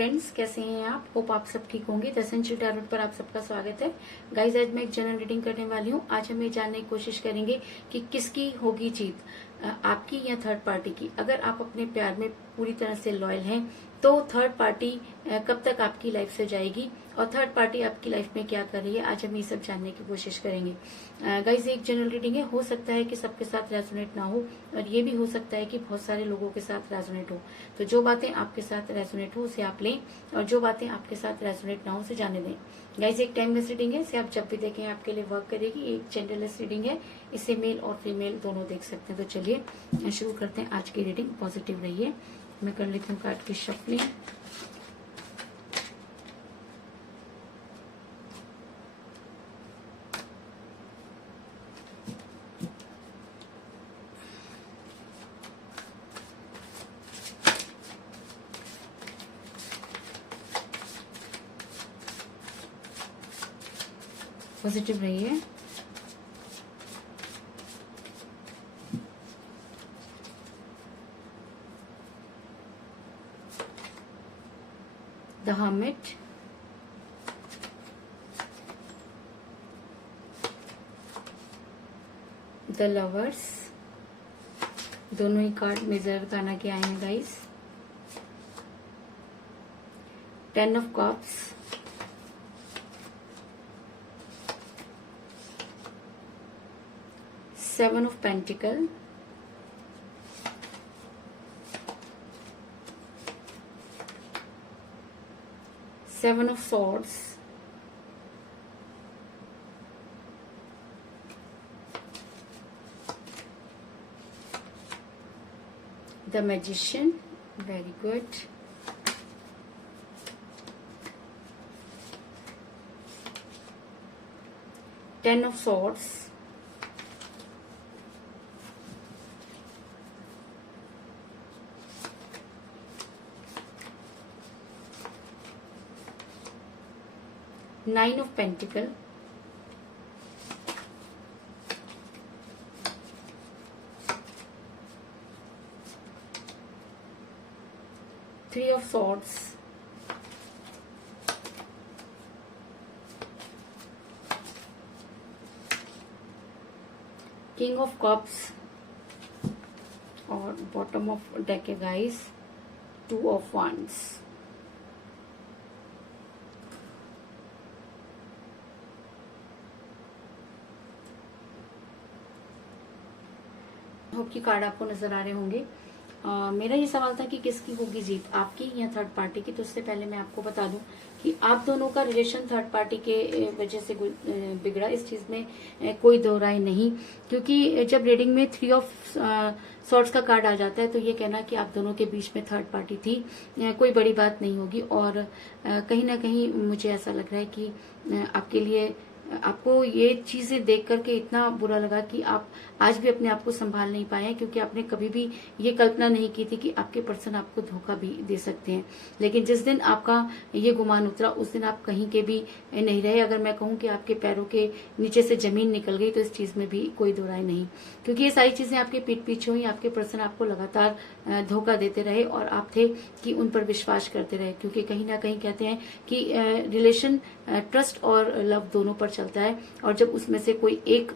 Friends, कैसे हैं आप? होप आप सब ठीक होंगे। द एसेंशियल टैरोट पर आप सबका स्वागत है। गाइस, आज मैं एक जनरल रीडिंग करने वाली हूँ। आज हम ये जानने की कोशिश करेंगे कि किसकी होगी जीत, आपकी या थर्ड पार्टी की। अगर आप अपने प्यार में पूरी तरह से लॉयल हैं तो थर्ड पार्टी कब तक आपकी लाइफ से जाएगी और थर्ड पार्टी आपकी लाइफ में क्या कर रही है, आज हम ये सब जानने की कोशिश करेंगे। गाइस, एक जनरल रीडिंग है, हो सकता है कि सबके साथ रेजोनेट ना हो और ये भी हो सकता है कि बहुत सारे लोगों के साथ रेजोनेट हो। तो जो बातें आपके साथ रेजोनेट हो उसे आप लें और जो बातें आपके साथ रेजोनेट ना हो उसे जाने दें। गाइस, एक टाइमलेस रीडिंग है, इसे आप जब भी देखें आपके लिए वर्क करेगी। एक जेंडरलेस रीडिंग है, इसे मेल और फीमेल दोनों देख सकते हैं। तो चलिए शुरू करते हैं आज की रीडिंग। पॉजिटिव रहिए। मैं कर लेती हूँ कार्ड की शफलिंग। पॉजिटिव रहिए। द हर्मिट, द लवर्स, दोनों ही कार्ड मेजर गाना के आए हैं guys. 10 of cups, seven of pentacle, seven of swords, the magician, very good, ten of swords, nine of pentacle, three of swords, king of cups और bottom of deck है guys, two of wands। Hope की card आपको नजर आ रहे होंगे। मेरा ये सवाल था कि किसकी होगी जीत, आपकी या थर्ड पार्टी की। तो उससे पहले मैं आपको बता दूं कि आप दोनों का रिलेशन थर्ड पार्टी के वजह से बिगड़ा, इस चीज में कोई दो राय नहीं। क्योंकि जब रीडिंग में थ्री ऑफ सॉर्ड्स का कार्ड आ जाता है तो ये कहना कि आप दोनों के बीच में थर्ड पार्टी थी, कोई बड़ी बात नहीं होगी। और कहीं ना कहीं मुझे ऐसा लग रहा है कि आपके लिए आपको ये चीजें देख करके इतना बुरा लगा कि आप आज भी अपने आप को संभाल नहीं पाए हैं, क्योंकि आपने कभी भी ये कल्पना नहीं की थी कि आपके पर्सन आपको धोखा भी दे सकते हैं। लेकिन जिस दिन आपका ये गुमान उतरा उस दिन आप कहीं के भी नहीं रहे। अगर मैं कहूँ कि आपके पैरों के नीचे से जमीन निकल गई तो इस चीज में भी कोई दो राय नहीं, क्योंकि ये सारी चीजें आपके पीठ पीछे हुई। आपके पर्सन आपको लगातार धोखा देते रहे और आप थे कि उन पर विश्वास करते रहे, क्योंकि कहीं ना कहीं कहते हैं कि रिलेशन ट्रस्ट और लव दोनों पर चलता है और जब उसमें से कोई एक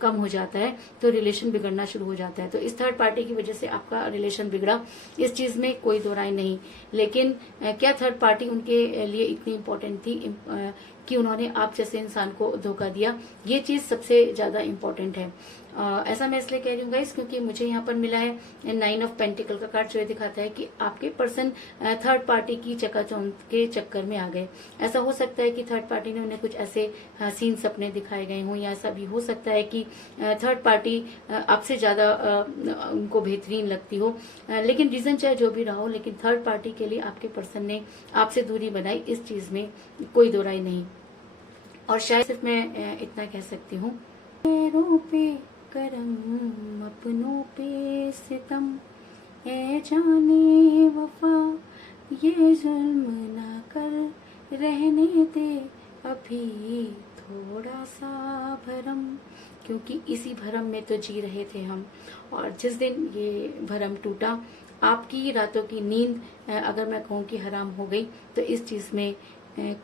कम हो जाता है तो रिलेशन बिगड़ना शुरू हो जाता है। तो इस थर्ड पार्टी की वजह से आपका रिलेशन बिगड़ा, इस चीज में कोई दो राय नहीं। लेकिन क्या थर्ड पार्टी उनके लिए इतनी इम्पोर्टेंट थी कि उन्होंने आप जैसे इंसान को धोखा दिया? ये चीज सबसे ज्यादा इम्पोर्टेंट है। ऐसा मैं इसलिए कह रही हूँ गाइस क्योंकि मुझे यहाँ पर मिला है नाइन ऑफ पेंटिकल का कार्ड, जो ये दिखाता है कि आपके पर्सन थर्ड पार्टी की चकाचौंध के चक्कर में आ गए। ऐसा हो सकता है कि थर्ड पार्टी ने उन्हें कुछ ऐसे हसीन सपने दिखाए गए हों, या ऐसा भी हो सकता है कि थर्ड पार्टी आपसे ज्यादा उनको बेहतरीन लगती हो। लेकिन रीजन चाहे जो भी रहा हो, लेकिन थर्ड पार्टी के लिए आपके पर्सन ने आपसे दूरी बनाई, इस चीज में कोई दो राय नहीं। और शायद सिर्फ मैं इतना कह सकती हूँ, पैरों पे करम अपनों पे सितम, ए जाने वफा ये जुल्म ना कर, रहने दे अभी थोड़ा सा भरम। क्योंकि इसी भरम में तो जी रहे थे हम, और जिस दिन ये भरम टूटा आपकी रातों की नींद अगर मैं कहूँ कि हराम हो गई तो इस चीज में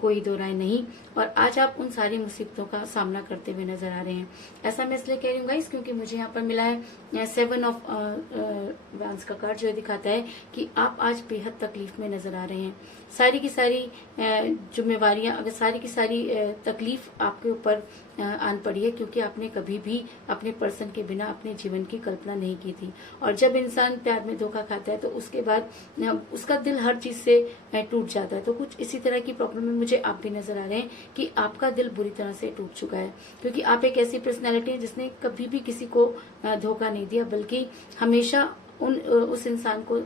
कोई दो राय नहीं। और आज आप उन सारी मुसीबतों का सामना करते हुए नजर आ रहे हैं। ऐसा मैं इसलिए कह रही हूँ गाइस क्योंकि मुझे यहाँ पर मिला है 7 ऑफ वांस का कार्ड जो दिखाता है कि आप आज बेहद तकलीफ में नजर आ रहे हैं। सारी की सारी जिम्मेवारियां, अगर सारी की सारी तकलीफ आपके ऊपर आन पड़ी है क्योंकि आपने कभी भी अपने पर्सन के बिना अपने जीवन की कल्पना नहीं की थी। और जब इंसान प्यार में धोखा खाता है तो उसके बाद उसका दिल हर चीज से टूट जाता है। तो कुछ इसी तरह की प्रॉब्लम में मुझे आप भी नजर आ रहे हैं कि आपका दिल बुरी तरह से टूट चुका है क्योंकि आप एक ऐसी पर्सनैलिटी है जिसने कभी भी किसी को धोखा नहीं दिया, बल्कि हमेशा उस इंसान को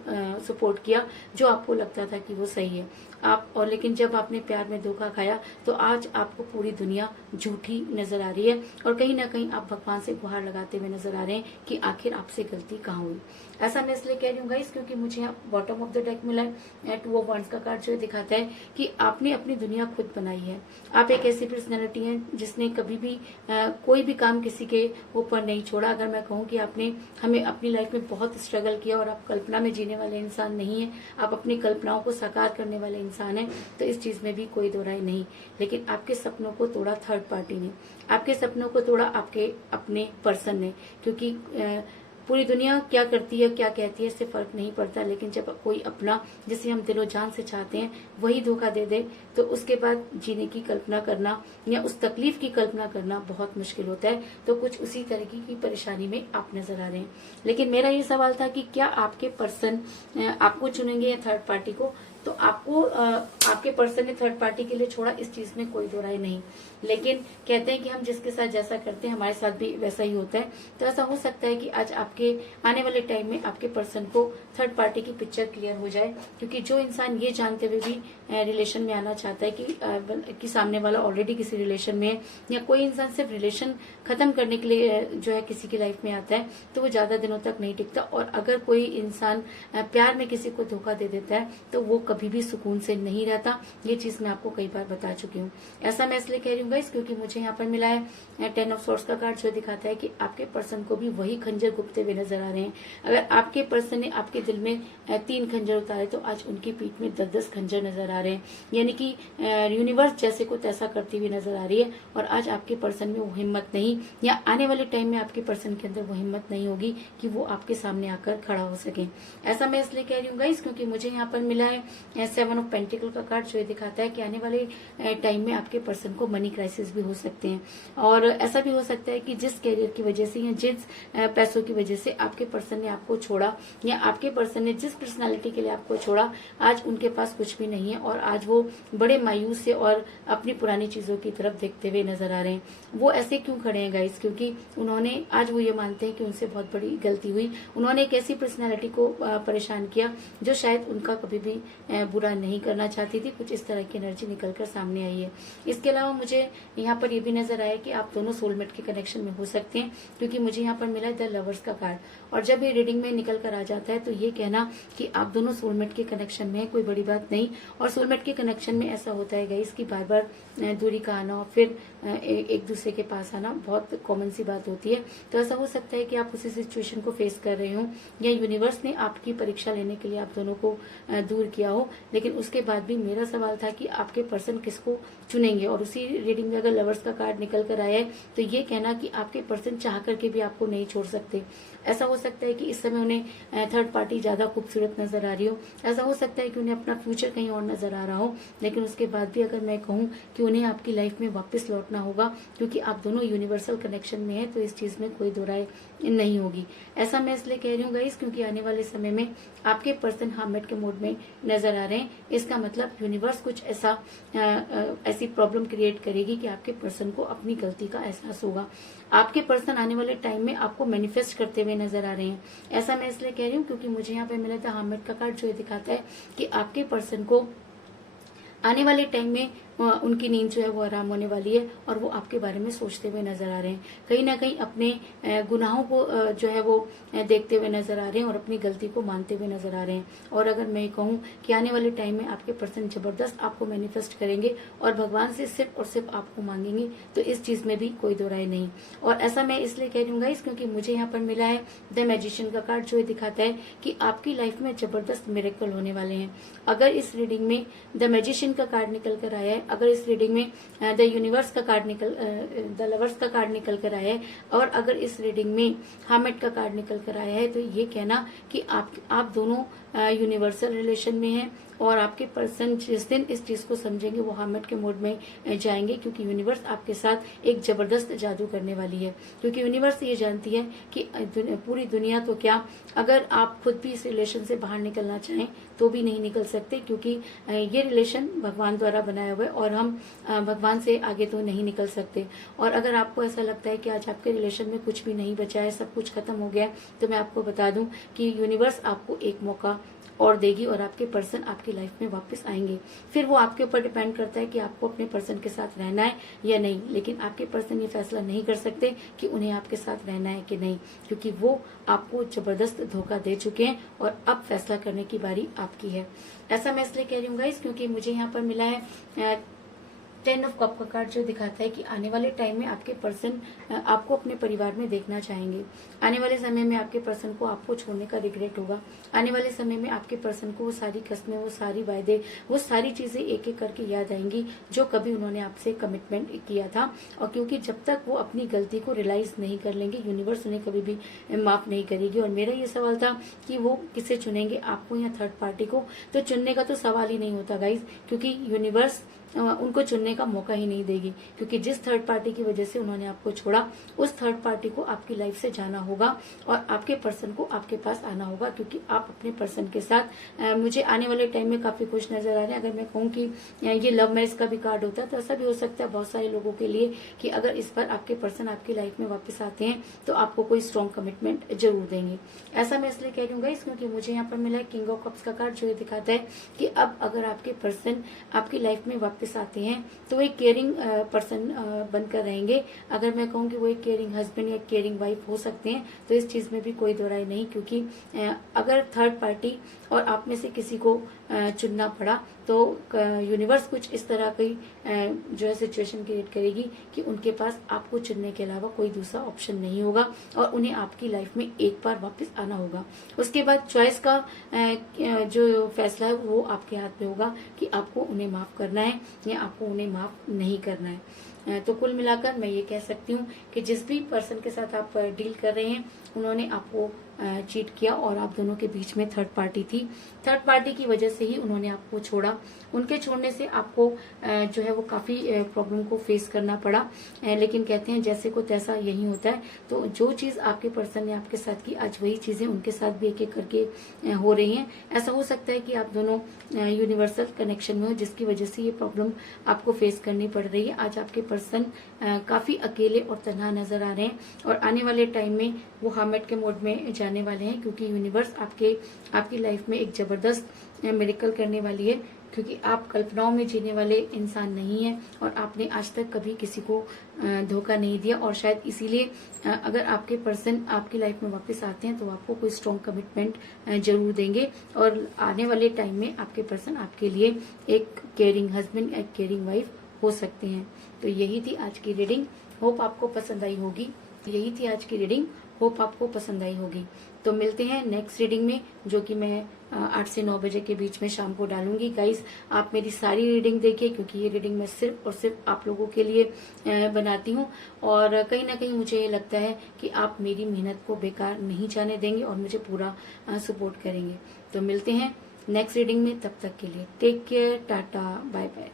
सपोर्ट किया जो आपको लगता था कि वो सही है। और लेकिन जब आपने प्यार में धोखा खाया तो आज आपको पूरी दुनिया झूठी नजर आ रही है और कहीं ना कहीं आप भगवान से गुहार लगाते हुए नजर आ रहे हैं कि आखिर आपसे गलती कहाँ हुई। ऐसा मैं इसलिए कह रही हूँ गाइस क्योंकि मुझे यहाँ बॉटम ऑफ द डेक मिला है 2 ऑफ वांड्स का कार्ड जो दिखाता है कि आपने अपनी दुनिया खुद बनाई है। आप एक ऐसी पर्सनैलिटी है जिसने कभी भी कोई भी काम किसी के ऊपर नहीं छोड़ा। अगर मैं कहूँ कि आपने हमें अपनी लाइफ में बहुत स्ट्रगल किया और आप कल्पना में जीने वाले इंसान नहीं है, आप अपनी कल्पनाओं को साकार करने वाले इंसान है, तो इस चीज में भी कोई दो राय नहीं। लेकिन आपके सपनों को तोड़ा थर्ड पार्टी ने, आपके सपनों को तोड़ा आपके अपने पर्सन ने, क्योंकि पूरी दुनिया क्या करती है क्या कहती है इससे फर्क नहीं पड़ता, लेकिन जब कोई अपना जिसे हम दिलो जान से चाहते हैं वही धोखा दे दे तो उसके बाद जीने की कल्पना करना या उस तकलीफ की कल्पना करना बहुत मुश्किल होता है। तो कुछ उसी तरीके की परेशानी में आप नजर आ रहे हैं। लेकिन मेरा ये सवाल था कि क्या आपके पर्सन आपको चुनेंगे या थर्ड पार्टी को? तो आपको आपके पर्सन ने थर्ड पार्टी के लिए छोड़ा, इस चीज में कोई दो राय नहीं। लेकिन कहते हैं कि हम जिसके साथ जैसा करते हैं हमारे साथ भी वैसा ही होता है। तो ऐसा हो सकता है कि आज आपके आने वाले टाइम में आपके पर्सन को थर्ड पार्टी की पिक्चर क्लियर हो जाए, क्योंकि जो इंसान ये जानते हुए भी रिलेशन में आना चाहता है कि सामने वाला ऑलरेडी किसी रिलेशन में है, या कोई इंसान सिर्फ रिलेशन खत्म करने के लिए जो है किसी की लाइफ में आता है, तो वो ज्यादा दिनों तक नहीं टिकता। और अगर कोई इंसान प्यार में किसी को धोखा दे देता है तो वो कभी भी सुकून से नहीं रहता। ये चीज मैं आपको कई बार बता चुकी हूँ। ऐसा मैं इसलिए कह रही हूँ गाइस क्योंकि मुझे यहाँ पर मिला है 10 ऑफ सोर्ड्स का कार्ड जो दिखाता है कि आपके पर्सन को भी वही खंजर घुपते हुए नजर आ रहे हैं। अगर आपके पर्सन ने आपके दिल में 3 खंजर उतारे तो आज उनकी पीठ में 10-10 खंजर नजर आ रहे हैं, यानी कि यूनिवर्स जैसे को तैसा करती हुई नजर आ रही है। और आज आपके पर्सन में वो हिम्मत नहीं, या आने वाले टाइम में आपके पर्सन के अंदर वो हिम्मत नहीं होगी कि वो आपके सामने आकर खड़ा हो सके। ऐसा मैं इसलिए कह रही हूँ गाइस क्योंकि मुझे यहाँ पर मिला है 7 ऑफ पेंटिकल का कार्ड जो दिखाता है कि आने वाले टाइम में आपके पर्सन को मनी क्राइसिस भी हो सकते हैं। और ऐसा भी हो सकता है कि जिस कैरियर की वजह से या जिस पैसों की वजह से आपके पर्सन ने आपको छोड़ा, या आपके पर्सन ने जिस पर्सनालिटी के लिए आपको छोड़ा, आज उनके पास कुछ भी नहीं है और आज वो बड़े मायूस से और अपनी पुरानी चीजों की तरफ देखते हुए नजर आ रहे हैं। वो ऐसे क्यों खड़े हैं गाइस? क्योंकि उन्होंने आज वो ये मानते हैं कि उनसे बहुत बड़ी गलती हुई। उन्होंने एक ऐसी पर्सनालिटी को परेशान किया जो शायद उनका कभी भी बुरा नहीं करना चाहती थी। कुछ इस तरह की एनर्जी निकलकर सामने आई है। इसके अलावा मुझे यहाँ पर ये भी नजर आया कि आप दोनों सोलमेट के कनेक्शन में हो सकते हैं, क्योंकि मुझे यहाँ पर मिला है द लवर्स का कार्ड। और जब ये रीडिंग में निकल कर आ जाता है तो ये कहना कि आप दोनों सोलमेट के कनेक्शन में है कोई बड़ी बात नहीं। और सोलमेट के कनेक्शन में ऐसा होता है गाइस कि बार बार दूरी का आना और फिर एक दूसरे के पास आना बहुत कॉमन सी बात होती है। तो ऐसा हो सकता है कि आप उसी सिचुएशन को फेस कर रहे हो, या यूनिवर्स ने आपकी परीक्षा लेने के लिए आप दोनों को दूर किया हो। लेकिन उसके बाद भी मेरा सवाल था कि आपके पर्सन किसको चुनेंगे। और उसी रीडिंग में अगर लवर्स का कार्ड निकल कर आया है तो ये कहना कि आपके पर्सन चाह करके भी आपको नहीं छोड़ सकते। ऐसा हो सकता है कि इस समय उन्हें थर्ड पार्टी ज्यादा खूबसूरत नजर आ रही हो। ऐसा हो सकता है कि उन्हें अपना फ्यूचर कहीं और नजर आ रहा हो। लेकिन उसके बाद भी अगर मैं कहूँ कि उन्हें आपकी लाइफ में वापस लौटना होगा, क्योंकि आप दोनों यूनिवर्सल कनेक्शन में है, तो इस चीज में कोई दो राय नहीं होगी। ऐसा मैं इसलिए कह रही हूँ गाइस क्योंकि आने वाले समय में आपके पर्सन हार्मेट के मोड में नजर आ रहे हैं। इसका मतलब यूनिवर्स कुछ ऐसी प्रॉब्लम क्रिएट करेगी कि आपके पर्सन को अपनी गलती का एहसास होगा। आपके पर्सन आने वाले टाइम में आपको मैनिफेस्ट करते हुए नजर आ रहे हैं। ऐसा मैं इसलिए कह रही हूँ क्योंकि मुझे यहाँ पे मिला था हार्मेट का कार्ड जो दिखाता है कि आपके पर्सन को आने वाले टाइम में उनकी नींद जो है वो आराम होने वाली है और वो आपके बारे में सोचते हुए नजर आ रहे हैं। कहीं ना कहीं अपने गुनाहों को जो है वो देखते हुए नजर आ रहे हैं और अपनी गलती को मानते हुए नजर आ रहे हैं। और अगर मैं कहूँ कि आने वाले टाइम में आपके पर्सन जबरदस्त आपको मैनिफेस्ट करेंगे और भगवान से सिर्फ और सिर्फ आपको मांगेंगे, तो इस चीज में भी कोई दो राय नहीं। और ऐसा मैं इसलिए कह रही हूँ गाइस, क्योंकि मुझे यहाँ पर मिला है द मैजिशियन का कार्ड, जो दिखाता है कि आपकी लाइफ में जबरदस्त मिरेकल होने वाले हैं। अगर इस रीडिंग में द मैजिशियन का कार्ड निकल कर आया है, अगर इस रीडिंग में द यूनिवर्स का कार्ड द लवर्स का कार्ड निकल कर आया है, और अगर इस रीडिंग में हार्मेट का कार्ड निकल कर आया है, तो ये कहना कि आप दोनों यूनिवर्सल रिलेशन में हैं और आपके पर्सन जिस दिन इस चीज को समझेंगे वो हार्मेट के मोड में जाएंगे, क्योंकि यूनिवर्स आपके साथ एक जबरदस्त जादू करने वाली है। क्योंकि यूनिवर्स ये जानती है कि पूरी दुनिया तो क्या, अगर आप खुद भी इस रिलेशन से बाहर निकलना चाहें तो भी नहीं निकल सकते, क्योंकि ये रिलेशन भगवान द्वारा बनाया हुआ है और हम भगवान से आगे तो नहीं निकल सकते। और अगर आपको ऐसा लगता है कि आज आपके रिलेशन में कुछ भी नहीं बचा है, सब कुछ खत्म हो गया है, तो मैं आपको बता दूं कि यूनिवर्स आपको एक मौका और देगी और आपके पर्सन आपकी लाइफ में वापस आएंगे। फिर वो आपके ऊपर डिपेंड करता है कि आपको अपने पर्सन के साथ रहना है या नहीं, लेकिन आपके पर्सन ये फैसला नहीं कर सकते कि उन्हें आपके साथ रहना है कि नहीं, क्योंकि वो आपको जबरदस्त धोखा दे चुके हैं और अब फैसला करने की बारी आपकी है। ऐसा मैं इसलिए कह रही हूँ गाइस, क्योंकि मुझे यहाँ पर मिला है 10 ऑफ कप का कार्ड, जो दिखाता है कि आने वाले टाइम में आपके पर्सन आपको अपने परिवार में देखना चाहेंगे। आने वाले समय में आपके पर्सन को आपको छोड़ने का रिग्रेट होगा। आने वाले समय में आपके पर्सन को वो सारी कस्में, वो सारी वायदे, वो सारी चीजें एक एक करके याद आएंगी जो कभी उन्होंने आपसे कमिटमेंट किया था। और क्योंकि जब तक वो अपनी गलती को रियलाइज नहीं कर लेंगे, यूनिवर्स उन्हें कभी भी माफ नहीं करेगी। और मेरा ये सवाल था कि वो किसे चुनेंगे, आपको या थर्ड पार्टी को? तो चुनने का तो सवाल ही नहीं होता गाइज, क्योंकि यूनिवर्स उनको चुनने का मौका ही नहीं देगी, क्योंकि जिस थर्ड पार्टी की वजह से उन्होंने आपको छोड़ा, उस थर्ड पार्टी को आपकी लाइफ से जाना होगा और आपके पर्सन को आपके पास आना होगा, क्योंकि आप अपने पर्सन के साथ मुझे आने वाले टाइम में काफी खुश नजर आ रहे हैं। अगर मैं कहूँ कि ये लव मैरिज का भी कार्ड होता है, तो ऐसा भी हो सकता है बहुत सारे लोगों के लिए कि अगर इस बार आपके पर्सन आपकी लाइफ में वापस आते हैं तो आपको कोई स्ट्रॉन्ग कमिटमेंट जरूर देंगे। ऐसा मैं इसलिए कह रही हूँ गाइस, क्योंकि मुझे यहाँ पर मिला है किंग ऑफ कप्स का कार्ड, जो ये दिखाता है कि अब अगर आपके पर्सन आपकी लाइफ में वापस आते हैं तो वो एक केयरिंग पर्सन बनकर रहेंगे। अगर मैं कहूँ कि वो एक केयरिंग हस्बैंड या केयरिंग वाइफ हो सकते हैं, तो इस चीज में भी कोई दो राय नहीं, क्योंकि अगर थर्ड पार्टी और आप में से किसी को चुनना पड़ा तो यूनिवर्स कुछ इस तरह की जो है सिचुएशन क्रिएट करेगी कि उनके पास आपको चुनने के अलावा कोई दूसरा ऑप्शन नहीं होगा और उन्हें आपकी लाइफ में एक बार वापस आना होगा। उसके बाद चॉइस का जो फैसला है वो आपके हाथ में होगा कि आपको उन्हें माफ करना है या आपको उन्हें माफ नहीं करना है। तो कुल मिलाकर मैं ये कह सकती हूँ कि जिस भी पर्सन के साथ आप डील कर रहे हैं, उन्होंने आपको चीट किया और आप दोनों के बीच में थर्ड पार्टी थी। थर्ड पार्टी की वजह से ही उन्होंने आपको छोड़ा। उनके छोड़ने से आपको जो है वो काफी प्रॉब्लम को फेस करना पड़ा, लेकिन कहते हैं जैसे को तैसा यही होता है। तो जो चीज आपके पर्सन ने आपके साथ की, आज वही चीजें उनके साथ भी एक एक करके हो रही हैं। ऐसा हो सकता है कि आप दोनों यूनिवर्सल कनेक्शन में हो, जिसकी वजह से ये प्रॉब्लम आपको फेस करनी पड़ रही है। आज आपके पर्सन काफी अकेले और तन्हा नजर आ रहे हैं और आने वाले टाइम में वो हार्मेट के मोड में जाने वाले हैं, क्योंकि यूनिवर्स आपकी लाइफ में एक जबरदस्त मिरेकल करने वाली है, क्योंकि आप कल्पनाओं में जीने वाले इंसान नहीं हैं और आपने आज तक कभी किसी को धोखा नहीं दिया। और शायद इसीलिए अगर आपके पर्सन आपकी लाइफ में वापस आते हैं तो आपको कोई स्ट्रॉन्ग कमिटमेंट जरूर देंगे और आने वाले टाइम में आपके पर्सन आपके लिए एक केयरिंग हस्बैंड, एक केयरिंग वाइफ हो सकते हैं। तो यही थी आज की रीडिंग, होप आपको पसंद आई होगी। यही थी आज की रीडिंग, होप आपको पसंद आई होगी। तो मिलते हैं नेक्स्ट रीडिंग में, जो कि मैं 8 से 9 बजे के बीच में शाम को डालूंगी। गाइस, आप मेरी सारी रीडिंग देखिए, क्योंकि ये रीडिंग मैं सिर्फ और सिर्फ आप लोगों के लिए बनाती हूँ और कहीं ना कहीं मुझे ये लगता है कि आप मेरी मेहनत को बेकार नहीं जाने देंगे और मुझे पूरा सपोर्ट करेंगे। तो मिलते हैं नेक्स्ट रीडिंग में, तब तक के लिए take care, tata, bye bye.